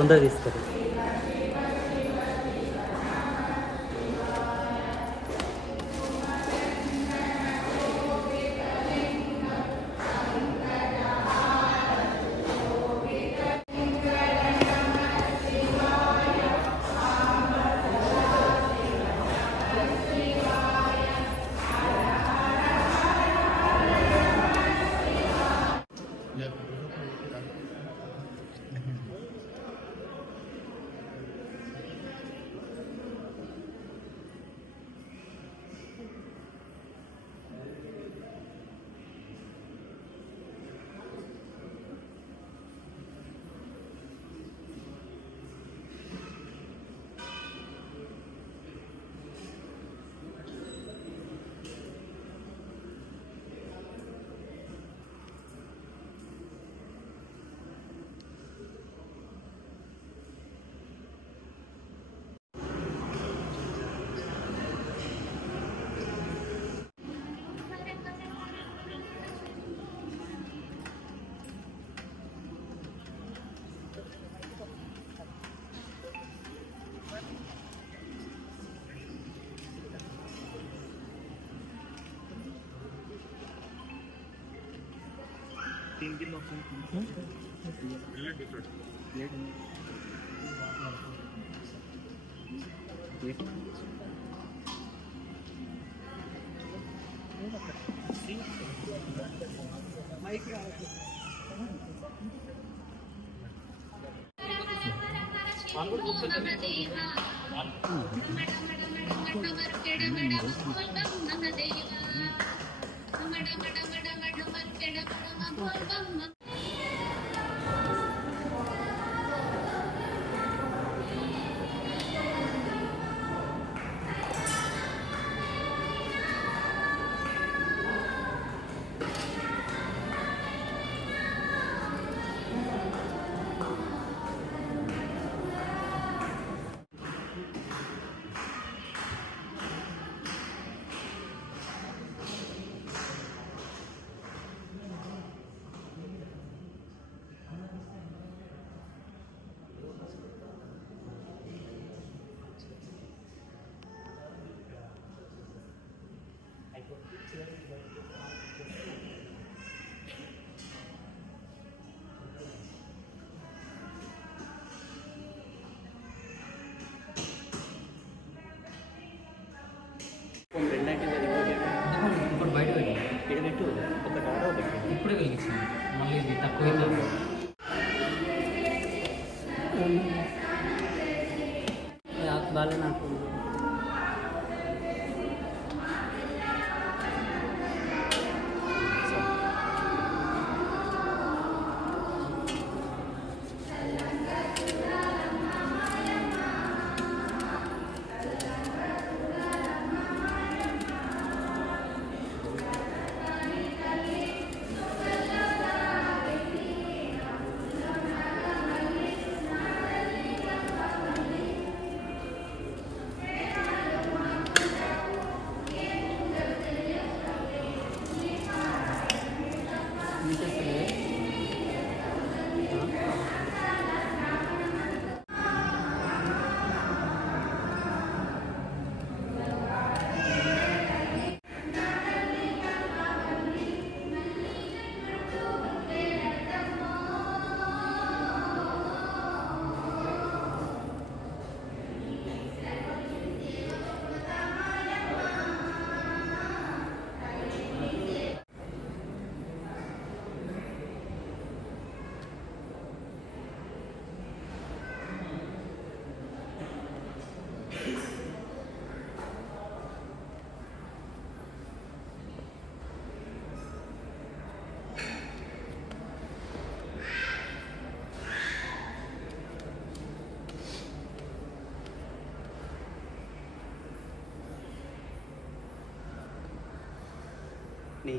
తొందరగా తీస్తారు. तीन दिन ఇప్పుడు బయట పెట్టు ఇప్పుడే వెలిగించింది మళ్ళీ ఇది తక్కువ బాగా నాకు నీ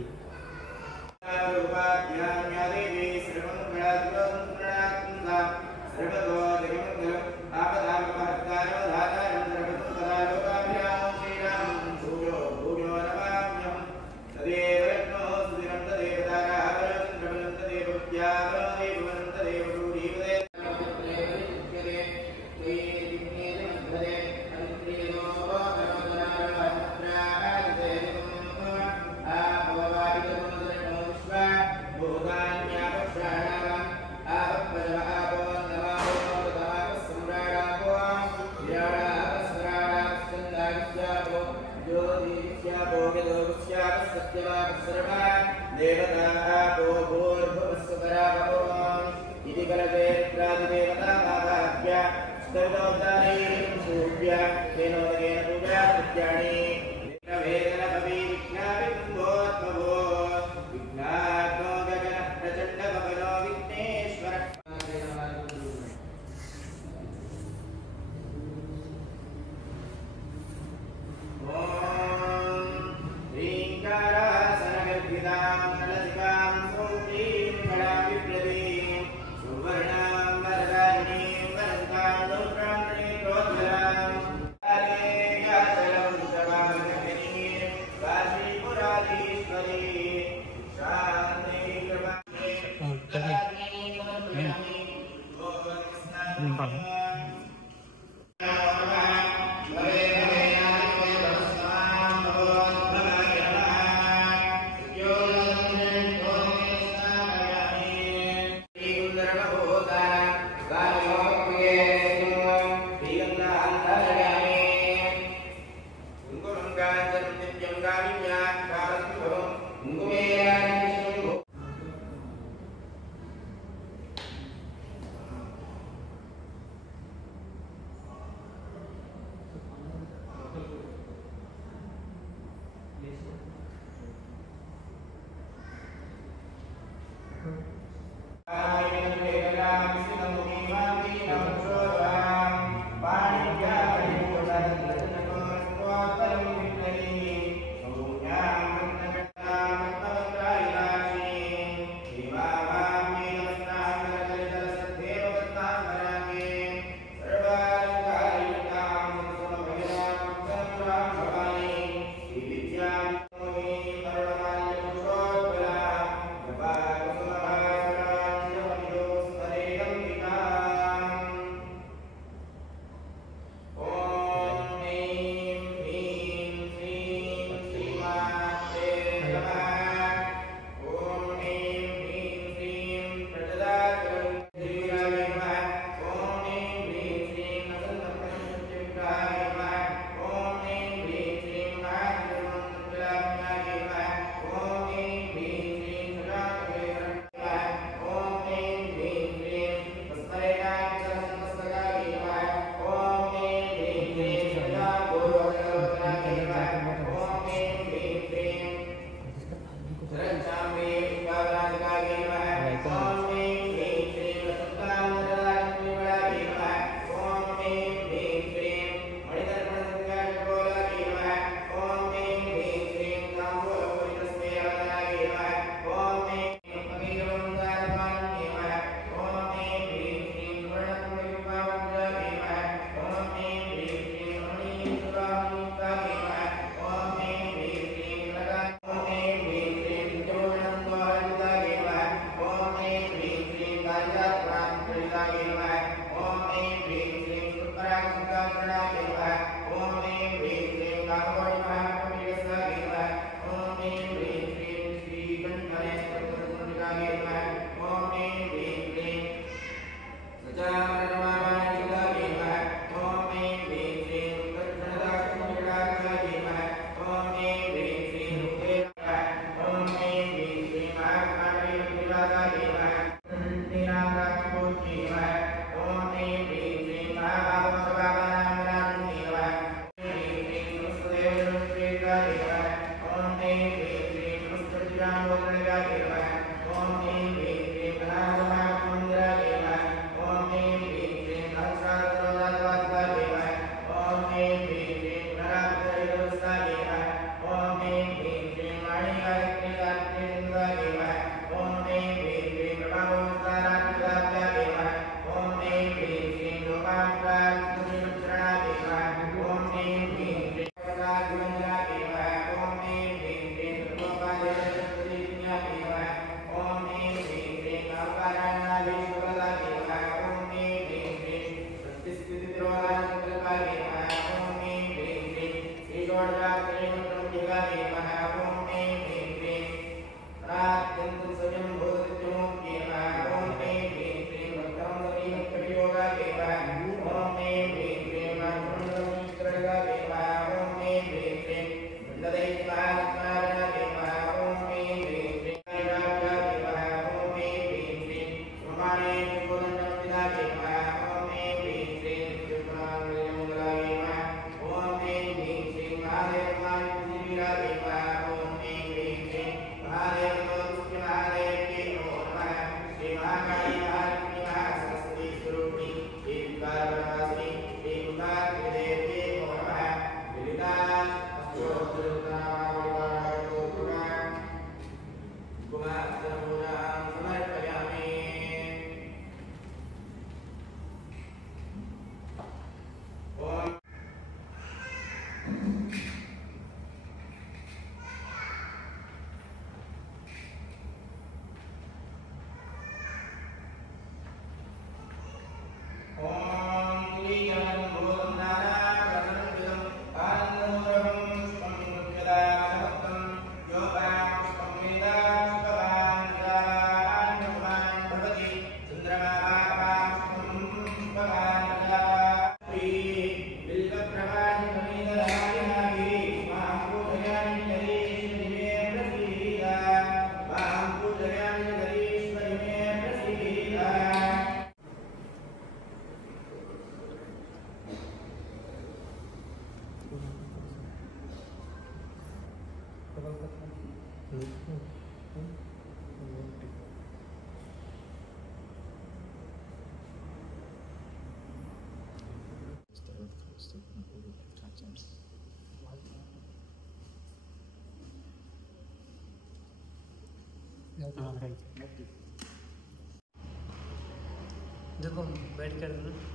देखो बैठ कर देना।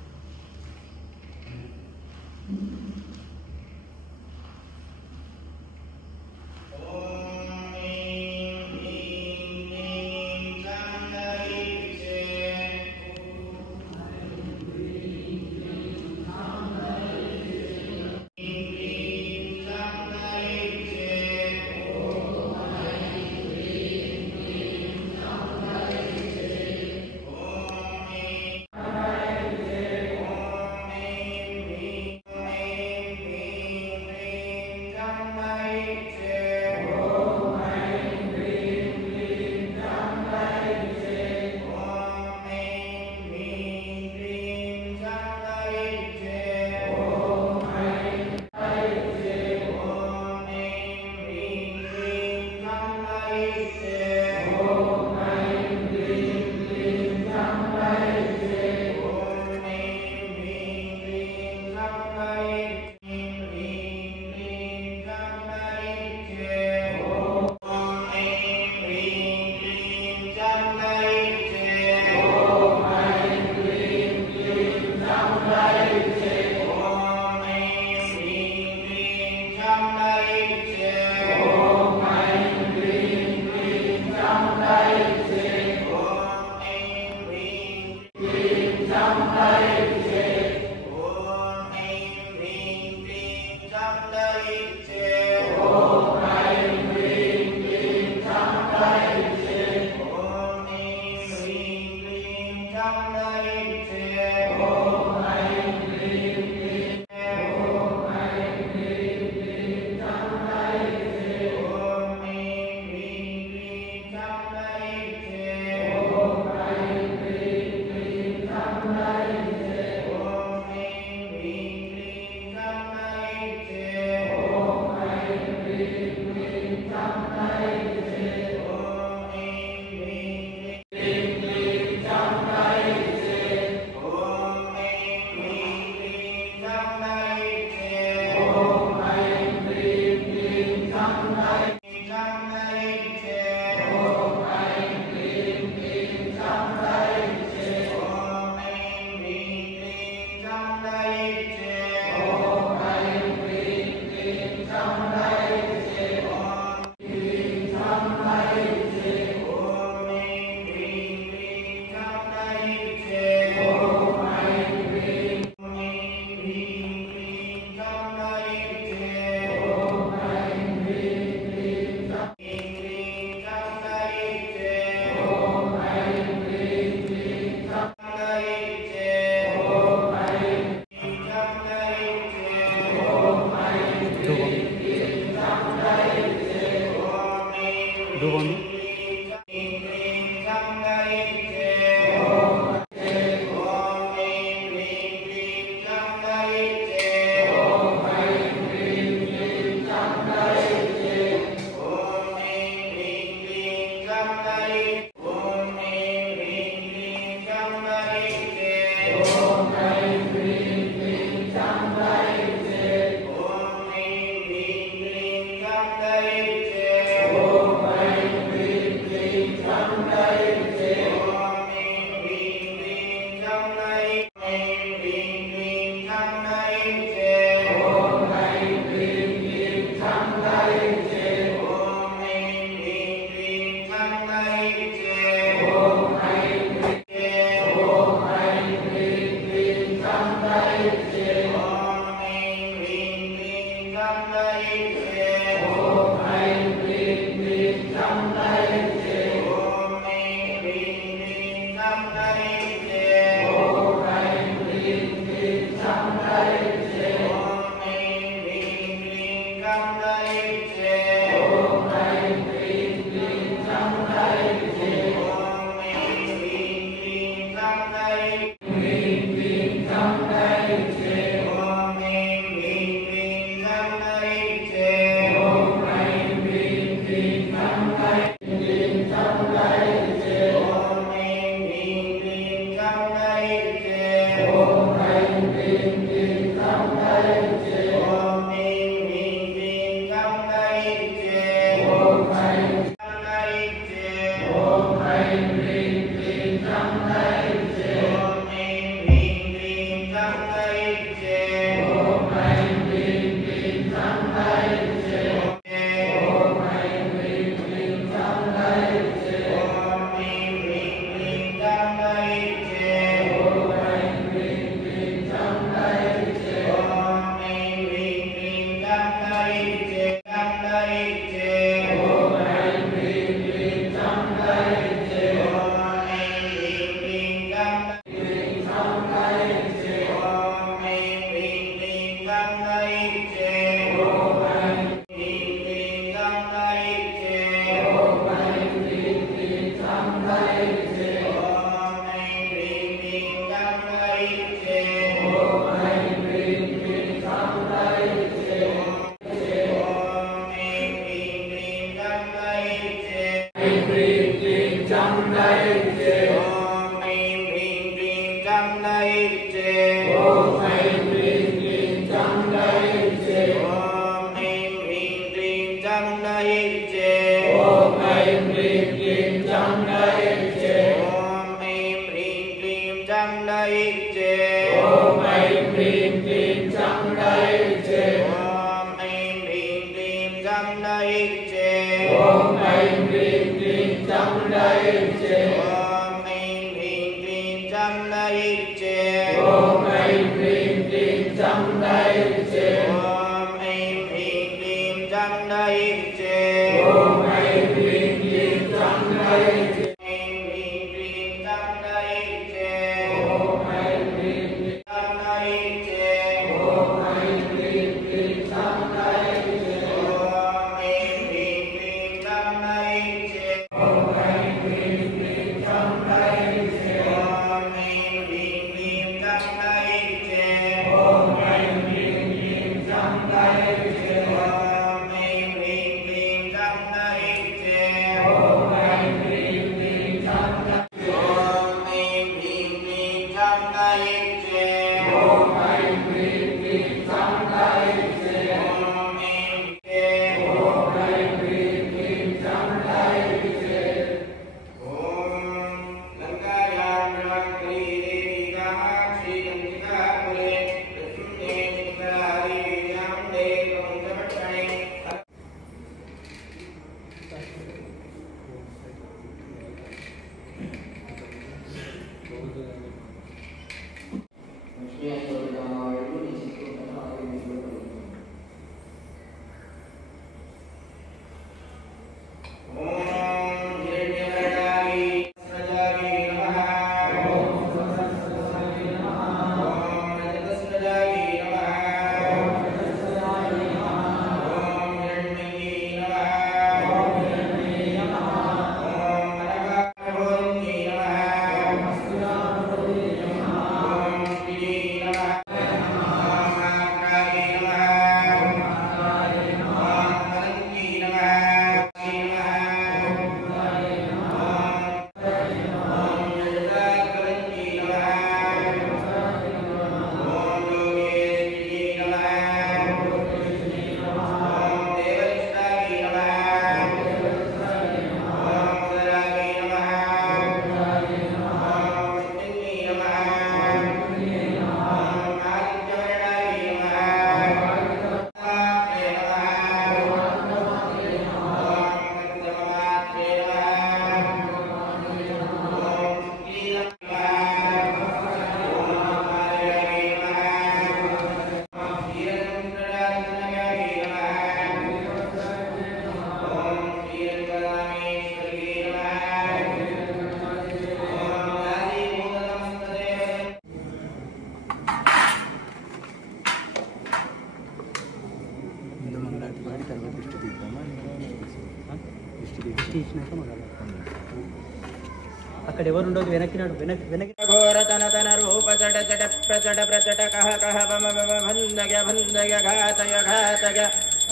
అక్కడ ఎవరు ఉండదు వెనక్కినాడు వెనక్కి ఘోరతన తన రూప చట చట ప్రచట ప్రచట కహ కహ వమ వమ భందగ భందగ ఘాతయ ఘాతయ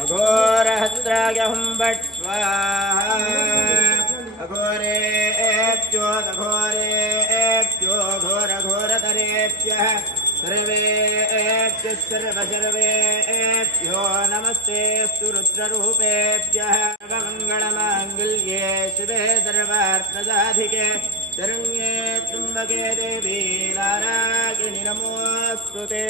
అఘోరహస్రాయ హుంభట్ స్వాహా అఘోరేభ్యో అఘోరేభ్యో ఘోర ఘోరతరేభ్యః सर्वेभ्यः सर्वेभ्यो नमस्तेऽस्तु रुद्ररूपेभ्यः सर्वमङ्गलमाङ्गल्ये शिवे सर्वार्थसाधिके शरण्ये त्र्यम्बके देवी नारायणि नमोऽस्तु ते।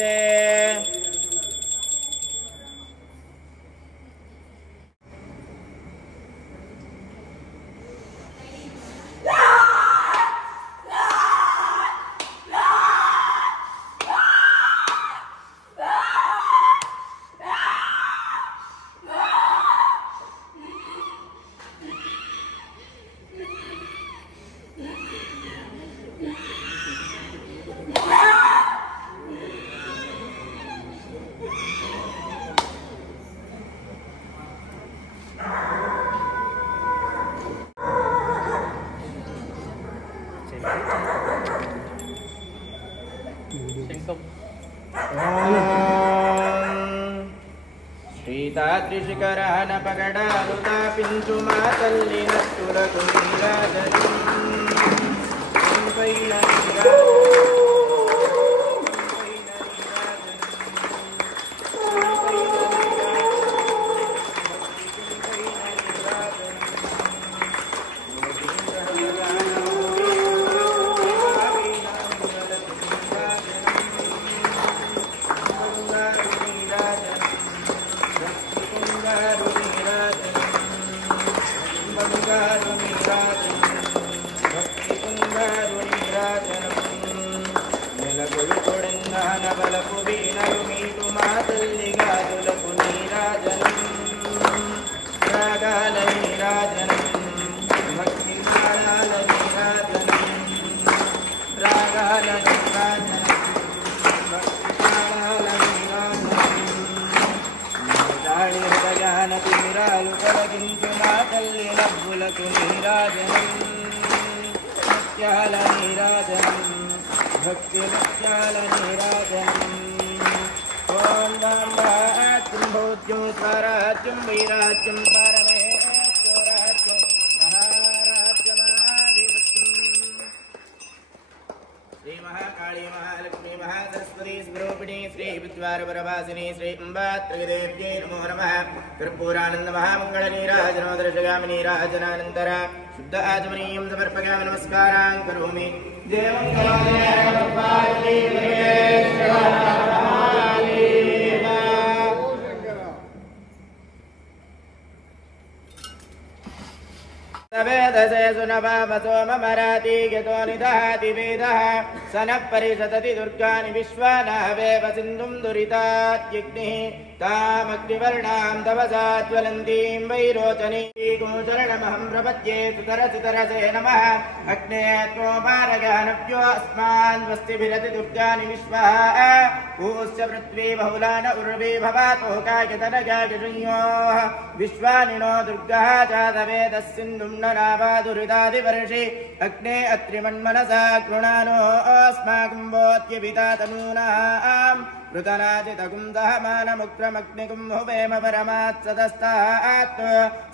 శ్రీతాద్రిశిఖరాన పగడాలు తాపించు మా తల్లి నట్టులకు నీరాజరి బలపు వీణలు మీటు మా తల్లి గాజులకు నీరాజనం రాగాల నీరాజనం భక్తి గానాల నీరాజనం రాగాల నీరాజనం భక్తి గానాల నీరాజనం హృదయాన తీరాలు తొలగించు మా తల్లి నవ్వులకు నీరాజనం నిత్యాల నీరాజనం భక్తి నిత్యాల నీరాజనం ఓం రాజ్యం భౌత్యం స్వరాజ్యం వైరాజ్యం పరమేశ్వరాజ్యం మహారాజ్యమాధిపత్యం శ్రీ మహాకాళీ మహాలక్ష్మీ మహాసరస్వతి స్వరూపిణి శ్రీ విద్వారపరవాసిని శ్రీ అంబాత్రిదేవ్యై నమో నమః కర్పూరానంద మహామంగళ నీరాజనో దర్శయామి నీరాజనానంతర శుద్ధ ఆచమనీయం సమర్పయామి నమస్కారాన్ కరోమి జయ वेदसे सुनवामसो ममराति यतो निदहाति वेदः सनः परिषदति दुर्गानि विश्वानावेव सिन्धुं दुरितात्यग्निः तामग्निवर्णां तपसा ज्वलन्तीं वैरोचनीं शरणमहं प्रपद्ये सुतरसितरसे नमः अग्ने त्वोपारगानभ्यो अस्मान् स्वस्तिभिरति दुर्गानि विश्वाः पूस्य पृथ्वी बहुलान उर्वी भवातो कायतनगायशुन्योः विश्वानिनो दुर्गः जातवेदः सिन्धुं नावादुरितादिवर्षि अग्ने अत्रिमन्मनसा कृणानो अस्माकं बोध्यपिता तनूनां ऋतनाजितकुं दहमानमुग्रमग्निकुं हुवेम परमात्सदस्तात्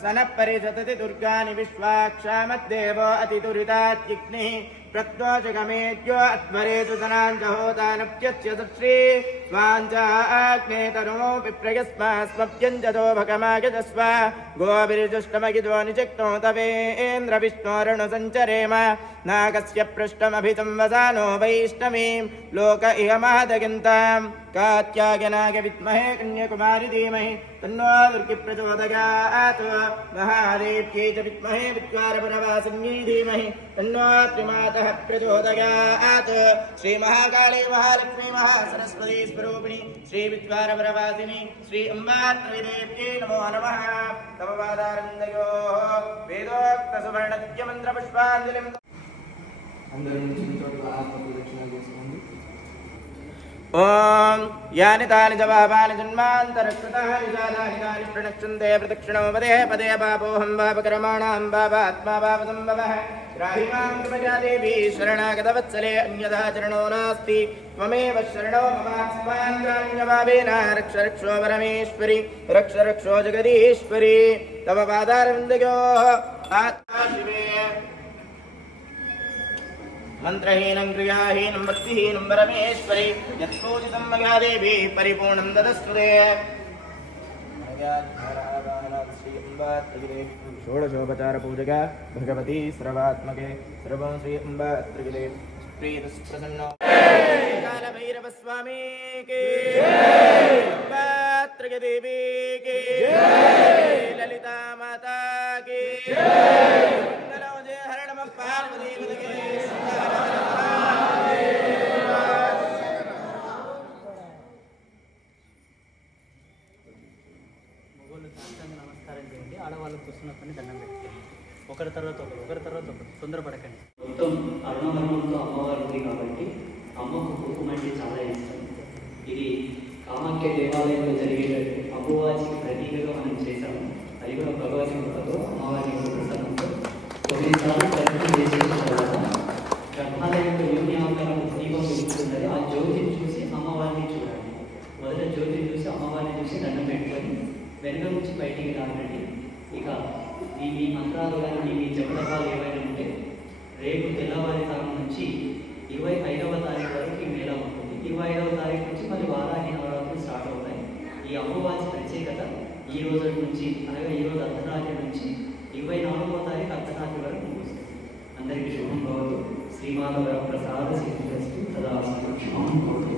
सनः परिषदति दुर्गानि विश्वाक्षामद्देवो अतिदुरितात्यग्निः प्रत्नोजगमेद्यो अध्वरेतु सनाञ्जहोतानप्यस्य श्री स्वाञ्चाग्ने तनो विप्रयस्मास्मभ्यञ्जतो भगमागजस्व गोभिर्जुष्टमगिदो निचिक्तो तवेन्द्र विष्णोरणु सञ्चरेम नागस्य पृष्ठमभिसंवसानो वैष्णवीं लोक इह महदगिन्ताम् कात्यायनाय विद्महे कन्याकुमारी धीमहि तन्नो दुर्गी प्रचोदयात् महादेव्यै च विद्महे विद्वारपरवासिन्यै धीमहि तन्नो त्रिमातः प्रचोदयात् श्री महाकाली महालक्ष्मी महासरस्वती स्वरूपिणी श्री विद्वारपरवासिनी श्री अम्बात्रिदेव्यै नमो नमः तव पादारविन्दयोः वेदोक्त सुवर्णद्य मंत्रपुष्पाञ्जलिं ओम यानि तानि च पापानि जन्मान्तरकृतानि जातानि तानि प्रणश्यन्ते प्रदक्षिणो पदे पदे पापोऽहं पापकर्माणां पापात्मा पापसम्भवः राहि मां कृपया देवी शरणागतवत्सले अन्यथा चरणो नास्ति त्वमेव शरणो ममास्मान्नान्यभावेन रक्ष रक्षो परमेश्वरि रक्ष रक्षो जगदीश्वरि तव पादारविन्दयोः आत्मा शिवे मंत्रहीनं क्रियाहीनं भक्तिहीनं परमेश्वरि यत्पूजितं मया देवी परिपूर्णं ददस्तुते षोडशोपचार पूजका भगवती सर्वात्मके सर्वं श्री अम्बात्रिदेव प्रीतप्रसन्नो कालभैरव स्वामी के अम्बात्रिदेवी के ललिता माता की मंगलो जय हर नमः पार्वती के నమస్కారం చేయండి. ఆడవాళ్ళకు కూర్చున్నప్పుడు దండం పెట్టుకోండి. ఒకరి తర్వాత ఒకరు తొందరపడకండి. మొత్తం అరుణవర్ణంతో అమ్మవారు ఉంది కాబట్టి అమ్మకు కుంకుమ అంటే చాలా ఇష్టం. ఇది కామాఖ్య దేవాలయంలో జరిగే అమ్మవారికి ప్రతీకగా మనం చేశాము. అది కూడా భగవతి కృపతో అమ్మవారి ప్రసన్నంతో 9 సార్లు ప్రయత్నం చేసిన తర్వాత గర్భాలయంలో యోని ఆకారం దీపం వెలుగుతున్నది. ఆ జ్యోతిని చూసి అమ్మవారిని చూడాలి. మొదట జ్యోతిని చూసి అమ్మవారిని చూసి దండం పెట్టుకొని వెనుక నుంచి బయటికి రానండి. ఇక మీ మంత్రాలు కానీ మీ జపతపాలు ఏవైనా ఉంటే రేపు తెల్లవారుజాము నుంచి 25వ తారీఖు వరకు ఈ మేళ ఉంటుంది. 25వ తారీఖు నుంచి మళ్ళీ వారాహి నవరాత్రులు స్టార్ట్ అవుతాయి. ఈ అమ్మవారి ప్రత్యేకత ఈ రోజు నుంచి అనగా ఈరోజు అర్ధరాత్రి నుంచి 24వ తారీఖు అర్ధరాత్రి వరకు ముగుస్తుంది. అందరికీ శుభం భవతు. శ్రీమాత వరప్రసాద సిద్ధిరస్తు తదా సంరక్షణం భవతు.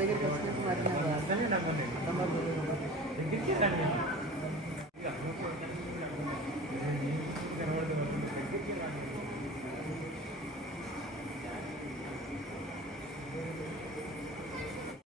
దగ్గరికి